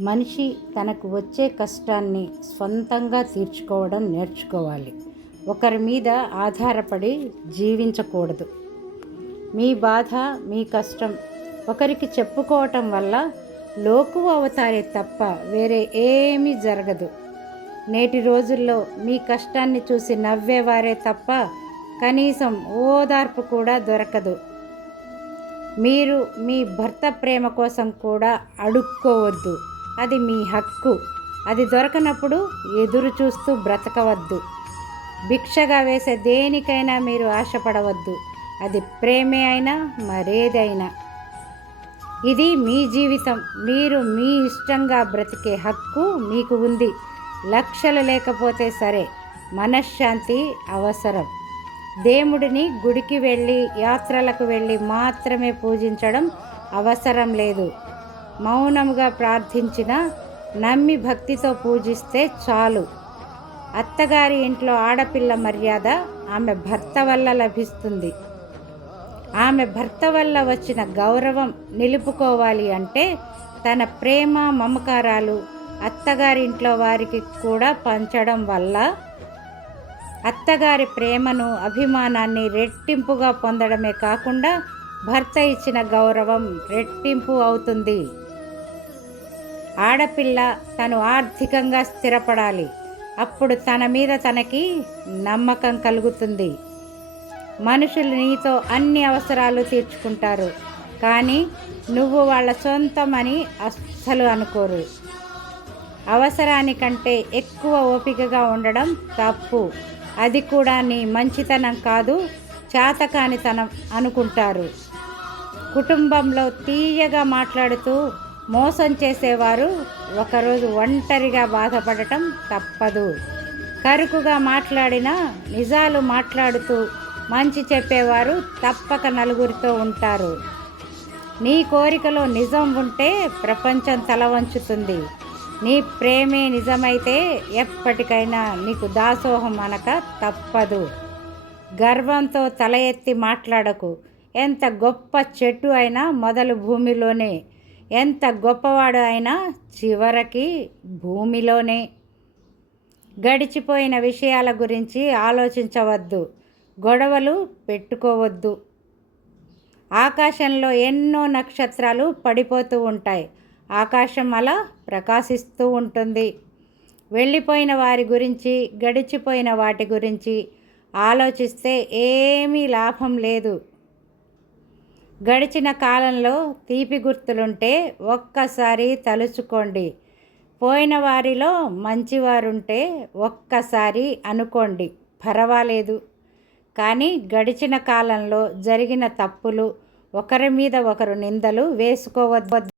మనిషి తనకు వచ్చే కష్టాన్ని సొంతంగా తీర్చుకోవడం నేర్చుకోవాలి. ఒకరి మీద ఆధారపడి జీవించకూడదు. మీ బాధ మీ కష్టం ఒకరికి చెప్పుకోవటం వల్ల లోకు అవుతారే తప్ప వేరే ఏమీ జరగదు. నేటి రోజుల్లో మీ కష్టాన్ని చూసి నవ్వేవారే తప్ప కనీసం ఓదార్పు కూడా దొరకదు. మీరు మీ భర్త ప్రేమ కోసం కూడా అడుక్కోవద్దు. అది మీ హక్కు. అది దొరకనప్పుడు ఎదురు చూస్తూ బ్రతకవద్దు. భిక్షగా వేసే దేనికైనా మీరు ఆశపడవద్దు. అది ప్రేమే అయినా మరేదైనా. ఇది మీ జీవితం. మీరు మీ ఇష్టంగా బ్రతికే హక్కు మీకు ఉంది. లక్షలు లేకపోతే సరే మనశ్శాంతి అవసరం. దేవుడిని గుడికి వెళ్ళి యాత్రలకు వెళ్ళి మాత్రమే పూజించడం అవసరం లేదు. మౌనంగా ప్రార్థించిన నమ్మి భక్తితో పూజిస్తే చాలు. అత్తగారి ఇంట్లో ఆడపిల్ల మర్యాద ఆమె భర్త వల్ల లభిస్తుంది. ఆమె భర్త వల్ల వచ్చిన గౌరవం నిలుపుకోవాలి అంటే తన ప్రేమ మమకారాలు అత్తగారింట్లో వారికి కూడా పంచడం వల్ల అత్తగారి ప్రేమను అభిమానాన్ని రెట్టింపుగా పొందడమే కాకుండా భర్త ఇచ్చిన గౌరవం రెట్టింపు అవుతుంది. ఆడపిల్ల తను ఆర్థికంగా స్థిరపడాలి. అప్పుడు తన మీద తనకి నమ్మకం కలుగుతుంది. మనుషులు నీతో అన్ని అవసరాలు తీర్చుకుంటారు. కానీ నువ్వు వాళ్ళ సొంతమని అస్సలు అనుకోరు. అవసరానికంటే ఎక్కువ ఓపికగా ఉండడం తప్పు. అది కూడా నీ మంచితనం కాదు చేతకానితనం అనుకుంటారు. కుటుంబంలో తీయగా మాట్లాడుతూ మోసం చేసేవారు ఒకరోజు ఒంటరిగా బాధపడటం తప్పదు. కరుకుగా మాట్లాడినా నిజాలు మాట్లాడుతూ మంచి చెప్పేవారు తప్పక నలుగురితో ఉంటారు. నీ కోరికలో నిజం ఉంటే ప్రపంచం తల వంచుతుంది. నీ ప్రేమే నిజమైతే ఎప్పటికైనా నీకు దాసోహం అనక తప్పదు. గర్వంతో తల ఎత్తి మాట్లాడకు. ఎంత గొప్ప చెట్టు అయినా మొదలు భూమిలోనే ఎంత గొప్పవాడు అయినా చివరికి భూమిలోనే. గడిచిపోయిన విషయాల గురించి ఆలోచించవద్దు గొడవలు పెట్టుకోవద్దు. ఆకాశంలో ఎన్నో నక్షత్రాలు పడిపోతూ ఉంటాయి ఆకాశం అలా ప్రకాశిస్తూ ఉంటుంది. వెళ్ళిపోయిన వారి గురించి గడిచిపోయిన వాటి గురించి ఆలోచిస్తే ఏమీ లాభం లేదు. గడిచిన కాలంలో తీపి గుర్తులుంటే ఒక్కసారి తలుచుకోండి. పోయిన వారిలో మంచివారుంటే ఒక్కసారి అనుకోండి. పర్వాలేదు. కానీ గడిచిన కాలంలో జరిగిన తప్పులు ఒకరి మీద ఒకరు నిందలు వేసుకోవద్దు.